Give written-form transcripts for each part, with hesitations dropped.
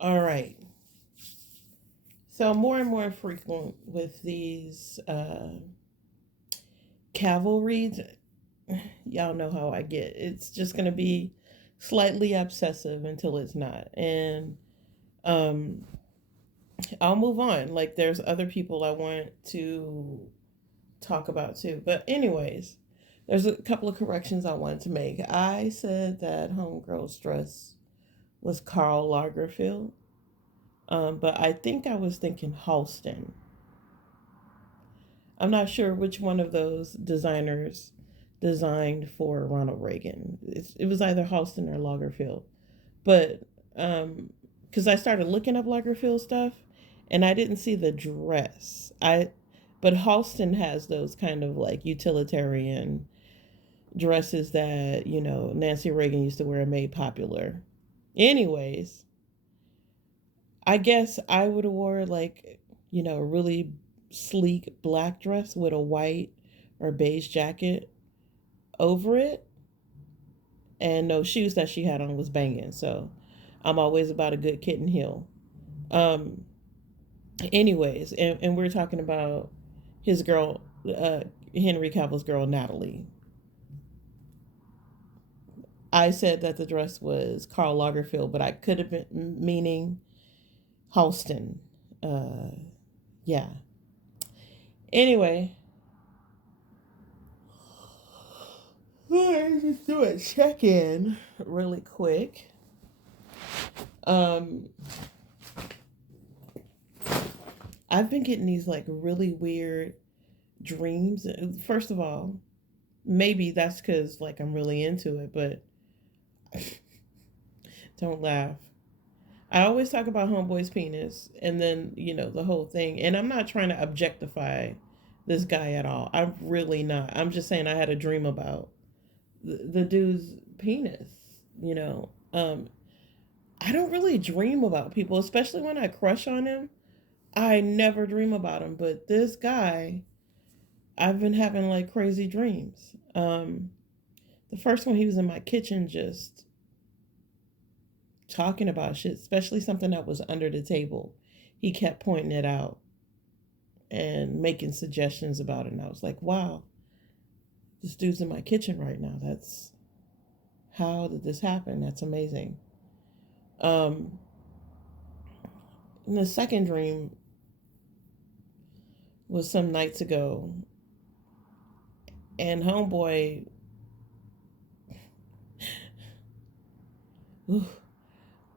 All right. So more and more frequent with these Cavill reads. Y'all know how I get. It's just gonna be slightly obsessive until it's not, and um, I'll move on. Like there's other people I want to talk about too. But anyways, there's a couple of corrections I wanted to make. I said that Homegirl's dress was Karl Lagerfeld. But I think I was thinking Halston. I'm not sure which one of those designers designed for Ronald Reagan. It was either Halston or Lagerfeld. But because I started looking up Lagerfeld stuff, and I didn't see the dress. But Halston has those kind of like utilitarian dresses that Nancy Reagan used to wear and made popular. Anyways, I guess I would have wore like a really sleek black dress with a white or beige jacket over it, and no shoes that she had on was banging. So I'm always about a good kitten heel. Um, anyways, and we're talking about his girl, Henry Cavill's girl, Natalie. I said that the dress was Karl Lagerfeld, but I could have been meaning Halston. Uh, yeah. Anyway, let's just do a check in really quick. Um, I've been getting these like really weird dreams. First of all, maybe that's because like I'm really into it, but don't laugh. I always talk about homeboy's penis and then, the whole thing. And I'm not trying to objectify this guy at all. I'm really not. I'm just saying I had a dream about the dude's penis, you know. I don't really dream about people, especially when I crush on him. I never dream about him. But this guy, I've been having like crazy dreams. The first one, he was in my kitchen just talking about shit, especially something that was under the table. He kept pointing it out and making suggestions about it. And I was like, wow, this dude's in my kitchen right now. How did this happen? That's amazing. Um, and the second dream was some nights ago, and homeboy,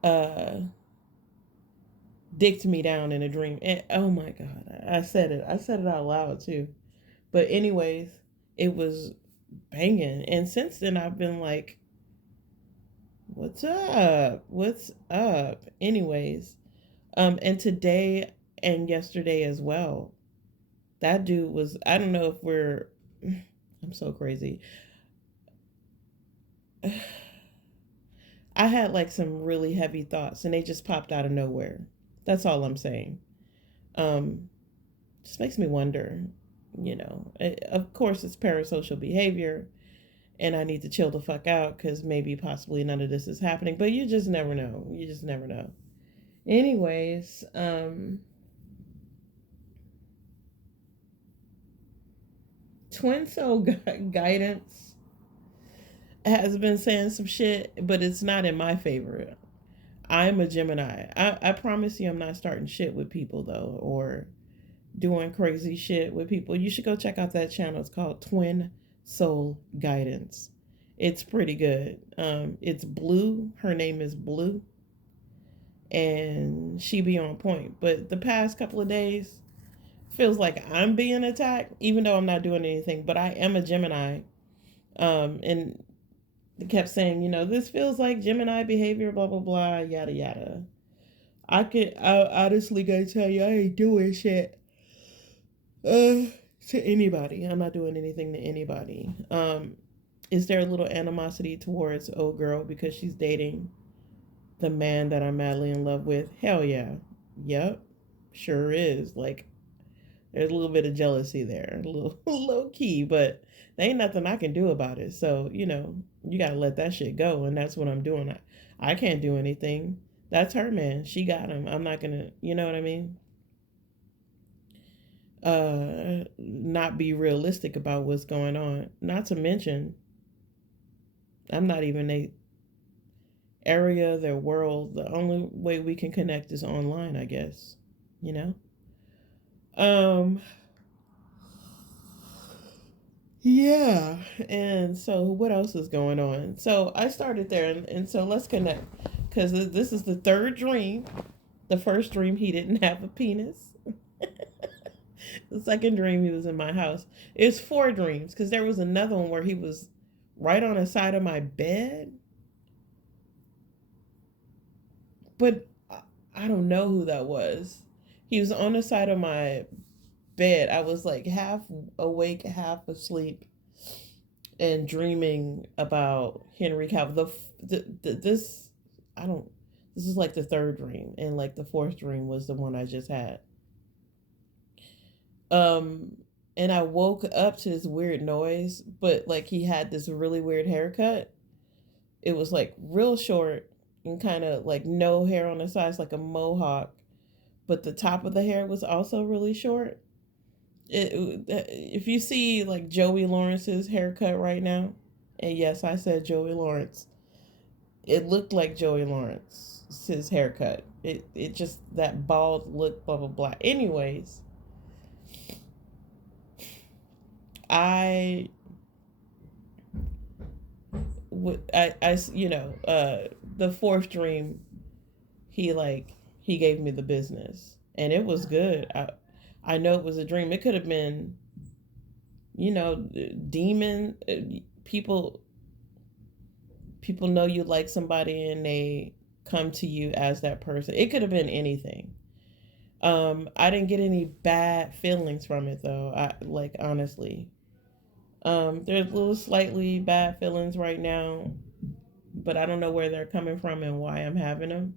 uh, dicked me down in a dream. And oh my god, I said it. I said it out loud too. But anyways, it was banging. And since then, I've been like, "What's up? What's up?" Anyways, and today and yesterday as well, that dude was. I don't know if we're. I'm so crazy. I had like some really heavy thoughts, and they just popped out of nowhere. That's all I'm saying. Um, just makes me wonder. Of course, it's parasocial behavior, and I need to chill the fuck out because maybe possibly none of this is happening. But you just never know. You just never know. Anyways, Twin Soul Guidance has been saying some shit, but it's not in my favor. I'm a Gemini. I promise you, I'm not starting shit with people though, or doing crazy shit with people. You should go check out that channel. It's called Twin Soul Guidance. It's pretty good. It's Blue. Her name is Blue, and she be on point. But the past couple of days feels like I'm being attacked, even though I'm not doing anything. But I am a Gemini, and they kept saying, this feels like Gemini behavior, blah blah blah, yada yada. I honestly gotta tell you, I ain't doing shit to anybody. I'm not doing anything to anybody. Is there a little animosity towards old girl because she's dating the man that I'm madly in love with? Hell yeah. Yep. Sure is. Like there's a little bit of jealousy there, a little low key, but there ain't nothing I can do about it. So, you gotta let that shit go, and that's what I'm doing. I can't do anything. That's her man. She got him. I'm not gonna, you know what I mean? Not be realistic about what's going on. Not to mention, I'm not even a area of their world. The only way we can connect is online, I guess. You know? Um, yeah. And so what else is going on? So I started there, and so let's connect. Because this is the third dream. The first dream, he didn't have a penis. The second dream, he was in my house. It's four dreams because there was another one where he was right on the side of my bed. But I don't know who that was. He was on the side of my bed. I was like half awake, half asleep, and dreaming about Henry Cavill. This I don't. This is like the third dream, and like the fourth dream was the one I just had. Um, and I woke up to this weird noise, but like he had this really weird haircut. It was like real short and kind of like no hair on the sides, like a mohawk, but the top of the hair was also really short. If you see like Joey Lawrence's haircut right now, and yes, I said Joey Lawrence, it looked like Joey Lawrence's haircut. It just that bald look, blah blah blah. Anyways, I the fourth dream, he gave me the business, and it was good. I know it was a dream. It could have been, demon people. People know you like somebody, and they come to you as that person. It could have been anything. I didn't get any bad feelings from it though. I like honestly. There's little slightly bad feelings right now, but I don't know where they're coming from and why I'm having them.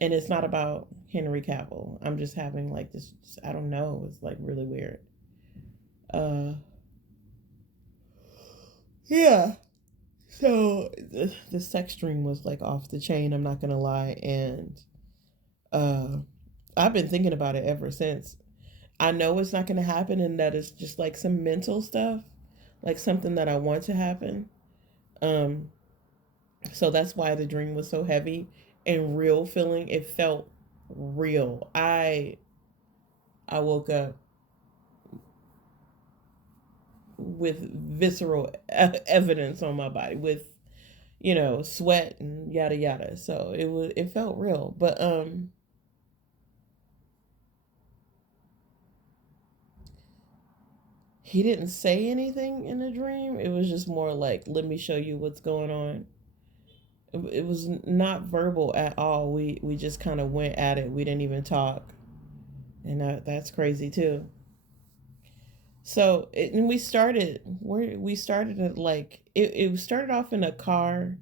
And it's not about Henry Cavill. I'm just having like this. I don't know. It's like really weird. Uh, yeah. So the sex dream was like off the chain. I'm not gonna lie, and uh, I've been thinking about it ever since. I know it's not gonna happen, and that it's just like some mental stuff, like something that I want to happen. Um, so that's why the dream was so heavy and real feeling. It felt real. I woke up with visceral evidence on my body with sweat and yada yada. So it felt real. But he didn't say anything in the dream. It was just more like, let me show you what's going on. It was not verbal at all. We just kind of went at it. We didn't even talk. And that's crazy too. So and we started at like it started off in a car,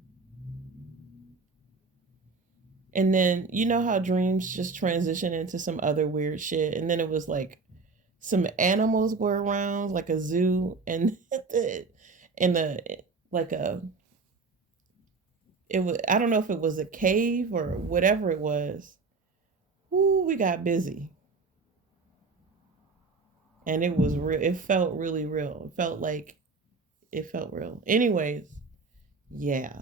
and then you know how dreams just transition into some other weird shit, and then it was like some animals were around, like a zoo, and in the like a it was I don't know if it was a cave or whatever it was. Ooh, we got busy, and it was real. It felt really real. It felt real. Anyways, yeah.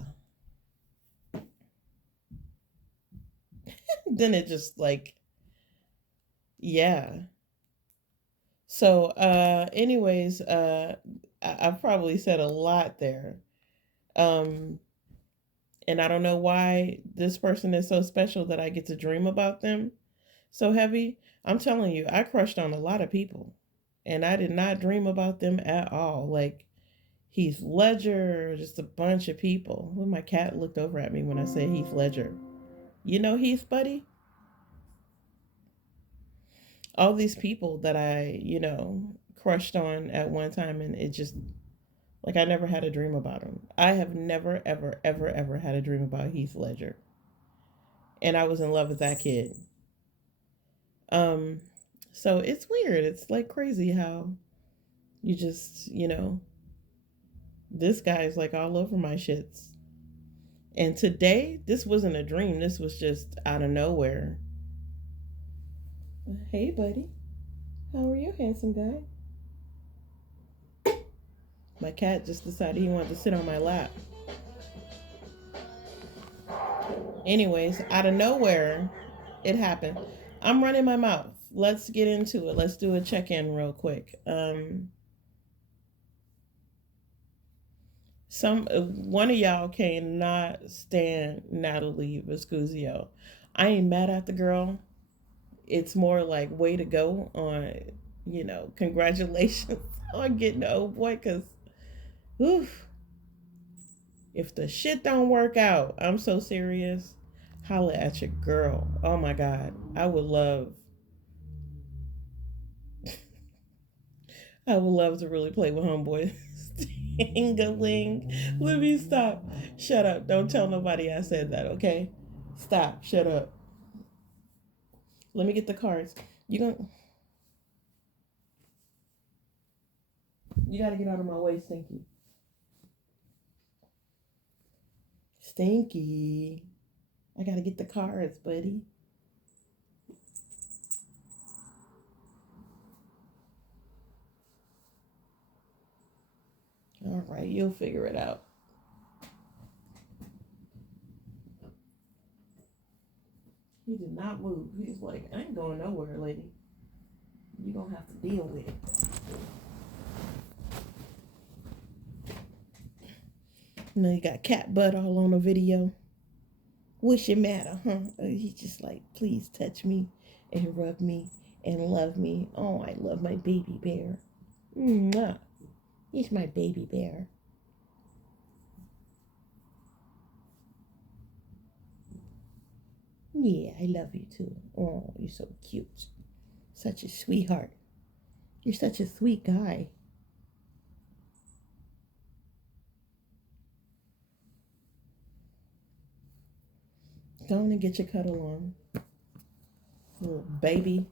Then it just like yeah. So anyways, I've probably said a lot there. Um and I don't know why this person is so special that I get to dream about them so heavy. I'm telling you, I crushed on a lot of people, and I did not dream about them at all. Like Heath Ledger, just a bunch of people. Well, my cat looked over at me when I said Heath Ledger. You know Heath, buddy? All these people that I, crushed on at one time, and it just like I never had a dream about him. I have never, ever, ever, ever had a dream about Heath Ledger, and I was in love with that kid. Um, so it's weird. It's like crazy how you just, this guy's like all over my shits, And today, this wasn't a dream. This was just out of nowhere. Hey, buddy. How are you, handsome guy? My cat just decided he wanted to sit on my lap. Anyways, out of nowhere, it happened. I'm running my mouth. Let's get into it. Let's do a check-in real quick. One of y'all cannot stand Natalie Vescuzio. I ain't mad at the girl. It's more like way to go on, congratulations on getting the old boy. Cause, oof, if the shit don't work out, I'm so serious. Holla at your girl. Oh my god, I would love to really play with homeboy. Stingling. Let me stop. Shut up. Don't tell nobody I said that, okay? Stop. Shut up. Let me get the cards. You gotta get out of my way, Stinky. Stinky. I gotta get the cards, buddy. All right, you'll figure it out. He did not move. He's like, I ain't going nowhere, lady. You're gonna have to deal with it. Now you got cat butt all on the video. What's your matter, huh? He's just like, please touch me and rub me and love me. Oh, I love my baby bear. Mwah. He's my baby bear. Yeah, I love you too. Oh, you're so cute. Such a sweetheart. You're such a sweet guy. Go on and get your cuddle on. Little baby.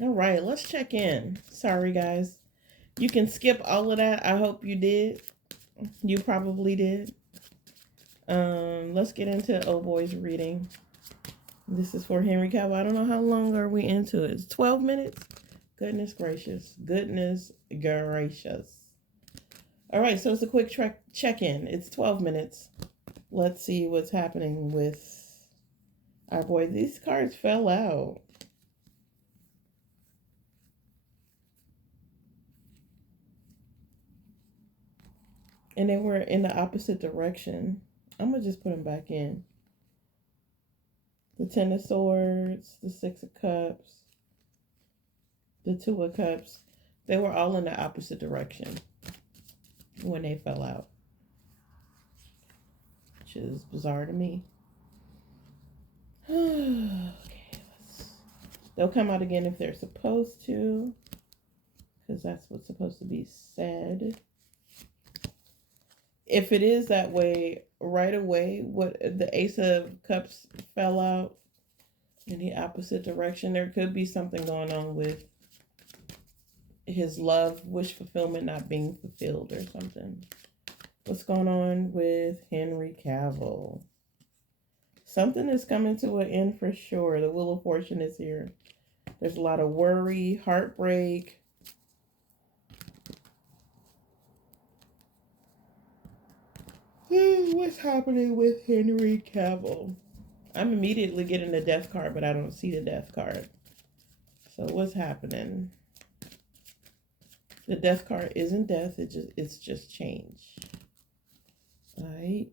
All right, let's check in. Sorry, guys. You can skip all of that. I hope you did. You probably did. Let's get into Oh Boy's reading. This is for Henry Cavill. I don't know how long are we into it. It's 12 minutes. Goodness gracious. Goodness gracious. All right, so it's a quick check-in. It's 12 minutes. Let's see what's happening with our boy. These cards fell out. And they were in the opposite direction. I'm going to just put them back in. The Ten of Swords, the Six of Cups, the Two of Cups. They were all in the opposite direction when they fell out, which is bizarre to me. Okay, they'll come out again if they're supposed to, because that's what's supposed to be said. If it is that way right away, what the Ace of Cups fell out in the opposite direction, there could be something going on with his love wish fulfillment not being fulfilled or something. What's going on with Henry Cavill? Something is coming to an end for sure. The Wheel of Fortune is here. There's a lot of worry, heartbreak. What's happening with Henry Cavill? I'm immediately getting the death card, but I don't see the death card. So what's happening? The death card isn't death. It's just change. All right.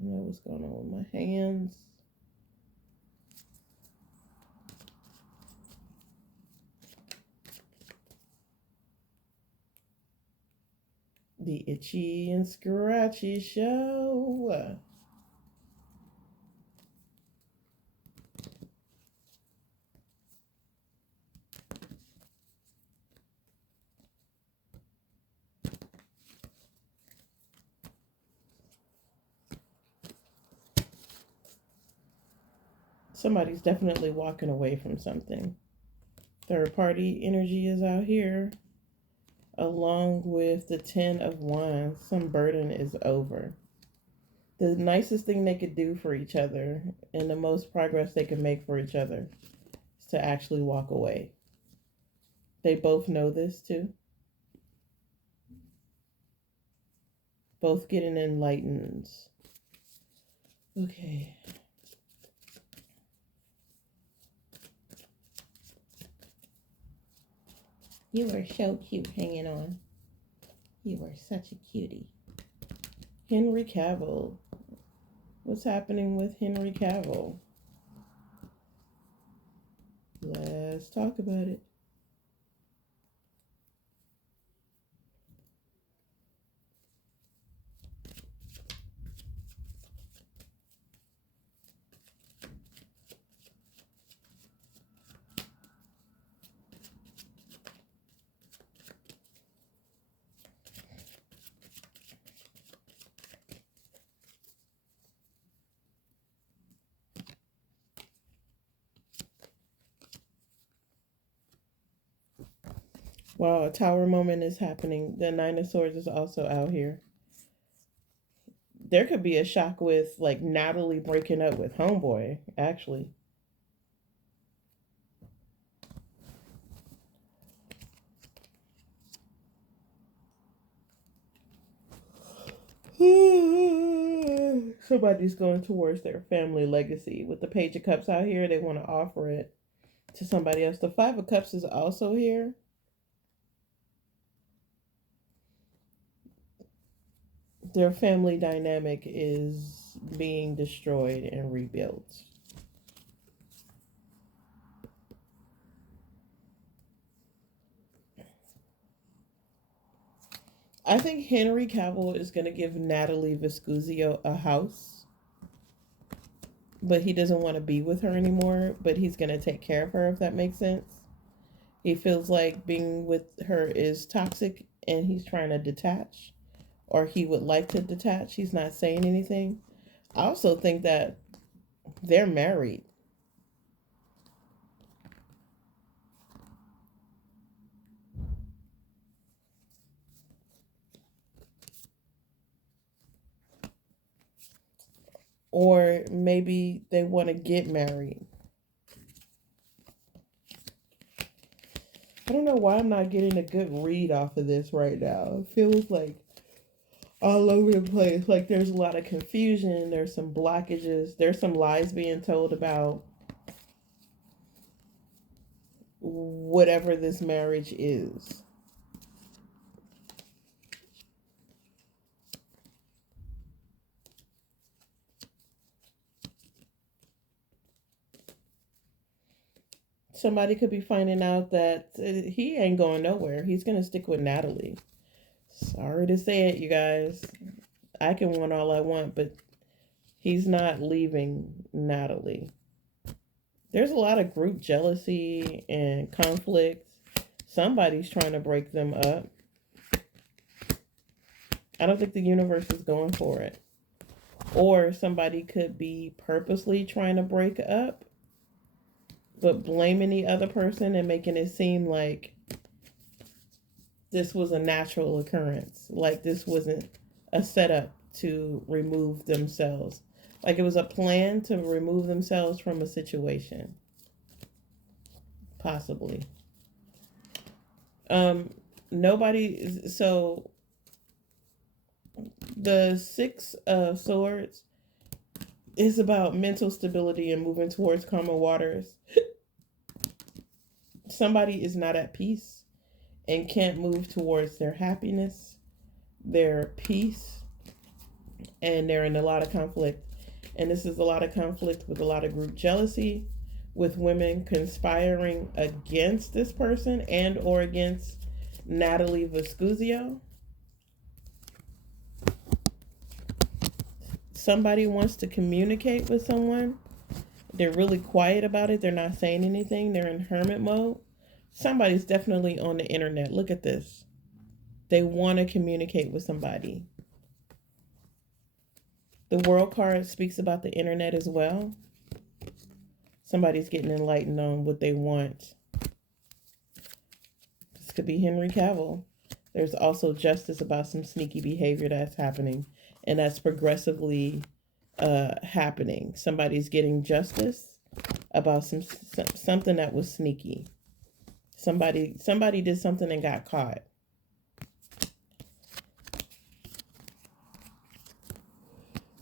I don't know what's going on with my hands. The Itchy and Scratchy Show. Somebody's definitely walking away from something. Third party energy is out here. along with the 10 of Wands, some burden is over. The nicest thing they could do for each other and the most progress they can make for each other is to actually walk away. They both know this too. Both getting enlightened. Okay. You were so cute hanging on. You were such a cutie. Henry Cavill. What's happening with Henry Cavill? Let's talk about it. Wow, a tower moment is happening. The Nine of Swords is also out here. There could be a shock with like Natalie breaking up with Homeboy, actually. Somebody's going towards their family legacy. With the Page of Cups out here, they want to offer it to somebody else. The Five of Cups is also here. Their family dynamic is being destroyed and rebuilt. I think Henry Cavill is going to give Natalie Vescuzio a house, but he doesn't want to be with her anymore, but he's going to take care of her, if that makes sense. He feels like being with her is toxic and he's trying to detach, or he would like to detach. He's not saying anything. I also think that they're married. Or maybe they want to get married. I don't know why I'm not getting a good read off of this right now. It feels like all over the place. Like there's a lot of confusion. There's some blockages. There's some lies being told about whatever this marriage is. Somebody could be finding out that he ain't going nowhere. He's going to stick with Natalie. Sorry to say it, you guys. I can want all I want, but he's not leaving Natalie. There's a lot of group jealousy and conflict. Somebody's trying to break them up. I don't think the universe is going for it. Or somebody could be purposely trying to break up, but blaming the other person and making it seem like this was a natural occurrence. Like this wasn't a setup to remove themselves. Like it was a plan to remove themselves from a situation. Possibly. Nobody. So the Six of Swords is about mental stability and moving towards calmer waters. Somebody is not at peace and can't move towards their happiness, their peace, and they're in a lot of conflict. And this is a lot of conflict with a lot of group jealousy, with women conspiring against this person and or against Natalie Vescuzio. Somebody wants to communicate with someone. They're really quiet about it. They're not saying anything. They're in hermit mode. Somebody's definitely on the internet. Look at this. They want to communicate with somebody. The World card speaks about the internet as well. Somebody's getting enlightened on what they want. This could be Henry Cavill. There's also justice about some sneaky behavior that's happening, and that's progressively happening. Somebody's getting justice about something that was sneaky. Somebody did something and got caught.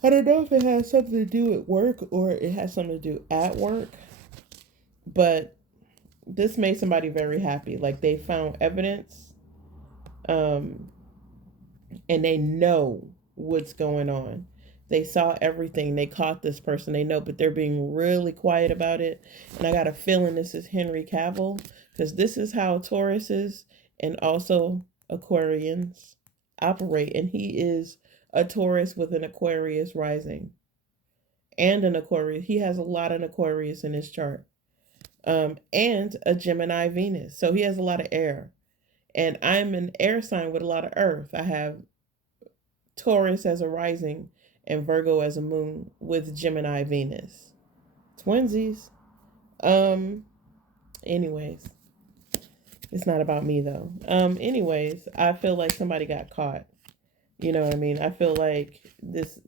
I don't know if it has something to do with work or it has something to do at work, but this made somebody very happy. Like they found evidence, um, and they know what's going on. They saw everything. They caught this person. They know, but they're being really quiet about it. And I got a feeling this is Henry Cavill because this is how Tauruses and also Aquarians operate. And he is a Taurus with an Aquarius rising and an Aquarius. He has a lot of Aquarius in his chart, and a Gemini Venus. So he has a lot of air. And I'm an air sign with a lot of earth. I have Taurus as a rising and Virgo as a moon with Gemini Venus. Twinsies. Anyways, it's not about me though. Anyways, I feel like somebody got caught. You know what I mean? I feel like this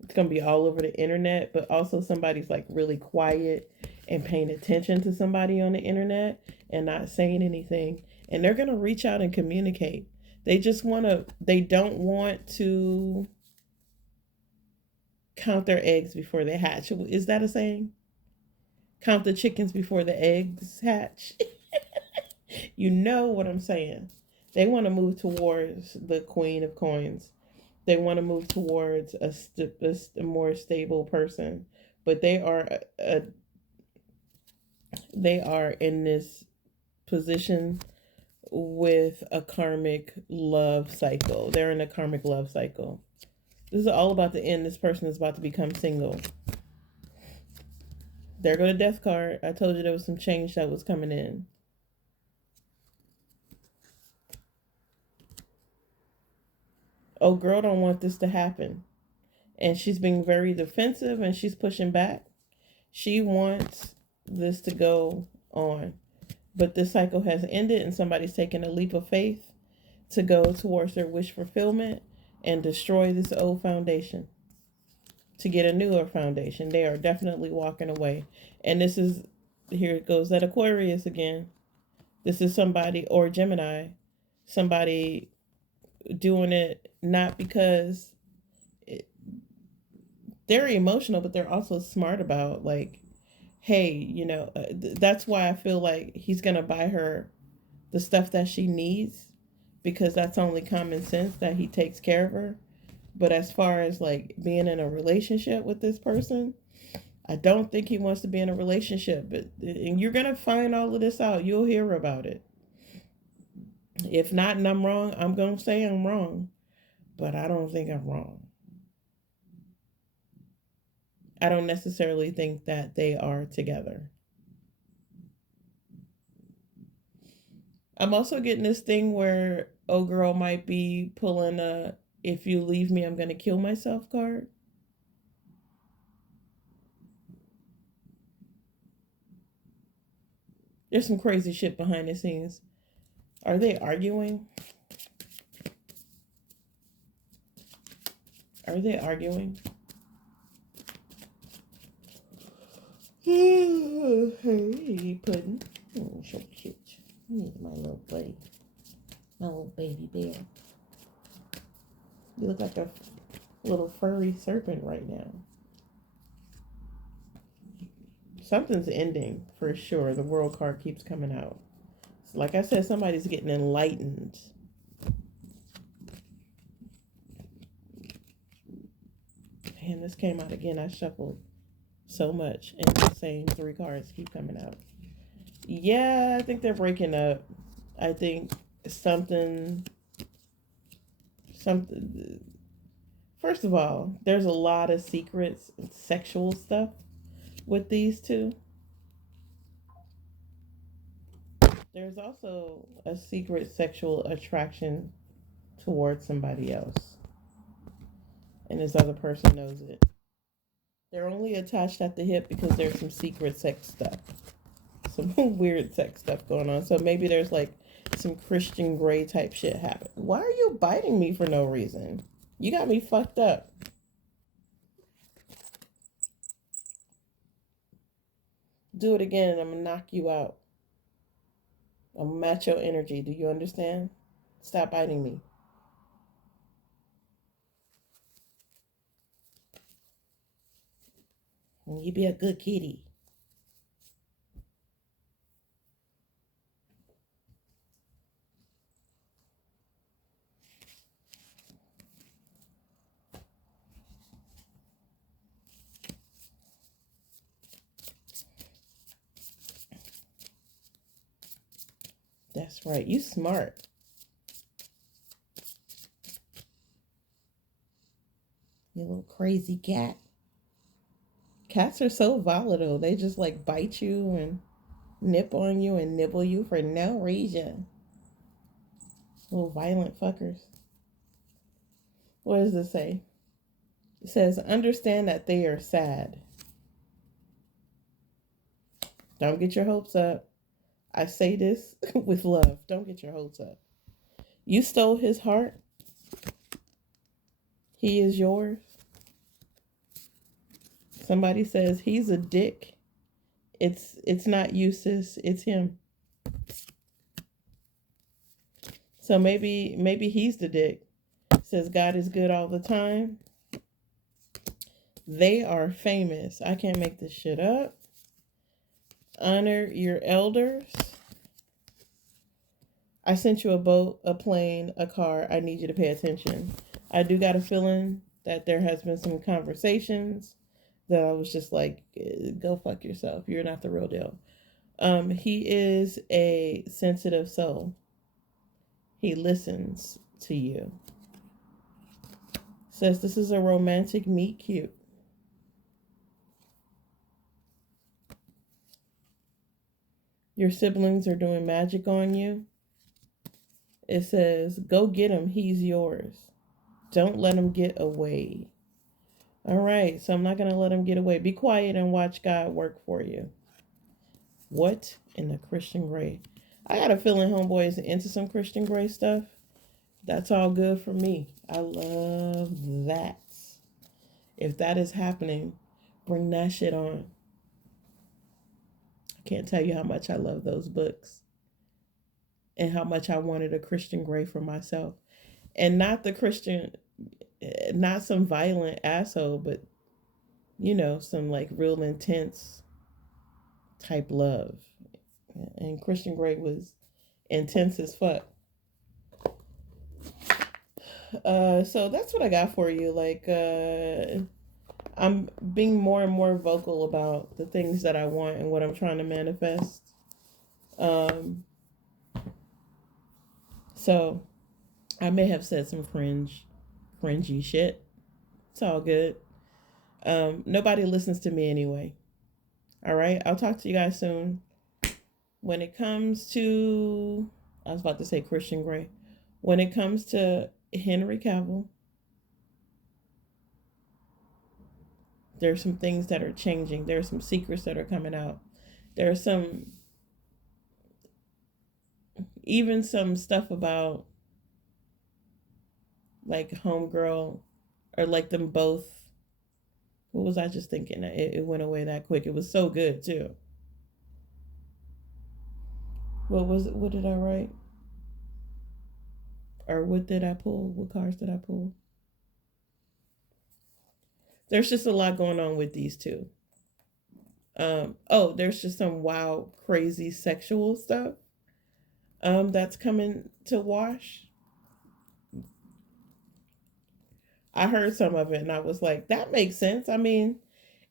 it's gonna be all over the internet, but also somebody's like really quiet and paying attention to somebody on the internet and not saying anything. And they're gonna reach out and communicate. They don't want to count their eggs before they hatch. Is that a saying? Count the chickens before the eggs hatch. You know what I'm saying. They want to move towards the Queen of Coins. They want to move towards a more stable person. But they are in this position with a karmic love cycle. They're in a karmic love cycle. This is all about the end. This person is about to become single. There go the death card. I told you there was some change that was coming in. Oh, girl don't want this to happen. And she's being very defensive and she's pushing back. She wants this to go on. But this cycle has ended and somebody's taking a leap of faith to go towards their wish fulfillment and destroy this old foundation to get a newer foundation. They are definitely walking away. And here it goes, that Aquarius again. This is somebody, or Gemini, somebody doing it not because they're emotional, but they're also smart about like, hey, that's why I feel like he's going to buy her the stuff that she needs because that's only common sense that he takes care of her. But as far as like being in a relationship with this person, I don't think he wants to be in a relationship. And you're going to find all of this out. You'll hear about it. If not, and I'm wrong, I'm going to say I'm wrong. But I don't think I'm wrong. I don't necessarily think that they are together. I'm also getting this thing where oh girl might be pulling a if you leave me I'm gonna kill myself card. There's some crazy shit behind the scenes. Are they arguing? Are they arguing? Hey, Puddin'. Oh, so cute. Here's my little buddy. My little baby bear. You look like a little furry serpent right now. Something's ending for sure. The world card keeps coming out. So like I said, somebody's getting enlightened. Man, this came out again. I shuffled so much and the same 3 cards keep coming out. Yeah, I think they're breaking up. I think something first of all, there's a lot of secrets and sexual stuff with these two. There's also a secret sexual attraction towards somebody else. And this other person knows it. They're only attached at the hip because there's some secret sex stuff. Some weird sex stuff going on. So maybe there's like some Christian Grey type shit happen. Why are you biting me for no reason? You got me fucked up. Do it again and I'm gonna knock you out. I'm gonna match your energy. Do you understand? Stop biting me. You be a good kitty. That's right. You smart. You little crazy cat. Cats are so volatile. They just like bite you and nip on you and nibble you for no reason. Little violent fuckers. What does it say? It says, understand that they are sad. Don't get your hopes up. I say this with love. Don't get your hopes up. You stole his heart. He is yours. Somebody says he's a dick. It's not you, sis. It's him. So maybe he's the dick. Says God is good all the time. They are famous. I can't make this shit up. Honor your elders. I sent you a boat, a plane, a car. I need you to pay attention. I do got a feeling that there has been some conversations that I was just like, go fuck yourself. You're not the real deal. He is a sensitive soul. He listens to you. Says this is a romantic meet cute. Your siblings are doing magic on you. It says, go get him. He's yours. Don't let him get away. All right, so I'm not going to let him get away. Be quiet and watch God work for you. What in the Christian Grey? I got a feeling homeboy is into some Christian Grey stuff. That's all good for me. I love that. If that is happening, bring that shit on. I can't tell you how much I love those books and how much I wanted a Christian Grey for myself. And not the Christian, not some violent asshole, but, you know, some like real intense type love. And Christian Grey was intense as fuck. So that's what I got for you. Like, I'm being more and more vocal about the things that I want and what I'm trying to manifest. So I may have said some cringy shit. It's all good. Nobody listens to me anyway. All right. I'll talk to you guys soon. When it comes to, I was about to say Christian Grey. When it comes to Henry Cavill, there's some things that are changing. There's some secrets that are coming out. There's even some stuff about like Homegirl or like them both. What was I just thinking? It went away that quick. It was so good too. What was it? What did I write? Or what did I pull? What cards did I pull? There's just a lot going on with these two. There's just some wild, crazy sexual stuff that's coming to wash. I heard some of it and I was like, that makes sense. I mean,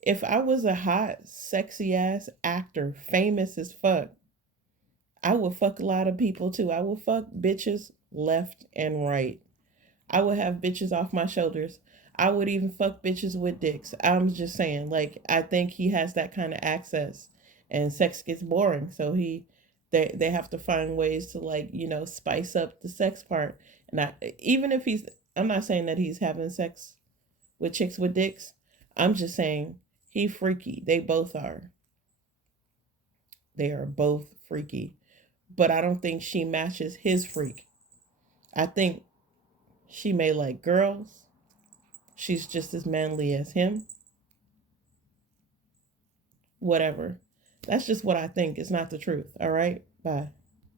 if I was a hot, sexy ass actor, famous as fuck, I would fuck a lot of people too. I would fuck bitches left and right. I would have bitches off my shoulders. I would even fuck bitches with dicks. I'm just saying, like, I think he has that kind of access and sex gets boring. So they have to find ways to, like, you know, spice up the sex part. And even if I'm not saying that he's having sex with chicks with dicks. I'm just saying he freaky. They both are. They are both freaky. but I don't think she matches his freak. I think she may like girls. She's just as manly as him. Whatever. That's just what I think. It's not the truth. All right? Bye.